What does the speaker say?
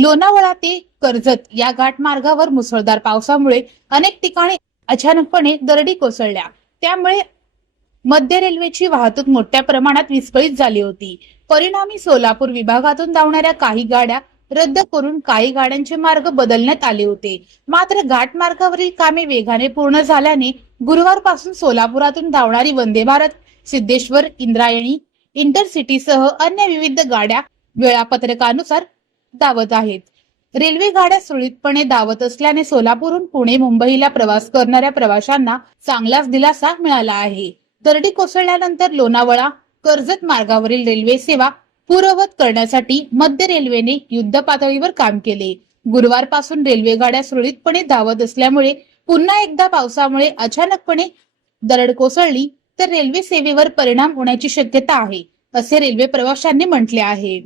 लोणावळा ते कर्जत या घाटमार्गावर मुसळधार पावसामुळे अनेक ठिकाणी अचानकपणे दरडी कोसळल्या। त्यामुळे मध्य रेल्वेची वाहतूक मोठ्या प्रमाणात विस्कळीत झाली होती। परिणामी सोलापूर विभागातून धावणाऱ्या काही गाड्या रद्द करून काही गाड्यांचे मार्ग बदलण्यात आले होते। मात्र घाटमार्गावरील कामे वेगाने पूर्ण झाल्याने गुरुवारपासून सोलापुरातून धावणारी वंदे भारत, सिद्धेश्वर, इंद्रायणी, इंटरसिटीसह अन्य विविध गाड्या वेळापत्रकानुसार धावत आहेत। रेल्वे गाड्या सुरळीतपणे धावत असल्याने सोलापूरहून पुणे, मुंबईला प्रवास करणाऱ्या प्रवाशांना चांगलाच दिलासा मिळाला आहे। दरडी कोसळल्यानंतर लोणावळा कर्जत मार्गावरील रेल्वे सेवा पूर्ववत करण्यासाठी मध्य रेल्वेने युद्ध पातळीवर काम केले। गुरुवारपासून रेल्वे गाड्या सुरळीतपणे धावत असल्यामुळे पुन्हा एकदा पावसामुळे अचानकपणे दरड कोसळली तर रेल्वे सेवेवर परिणाम होण्याची शक्यता आहे, असे रेल्वे प्रवाशांनी म्हटले आहे।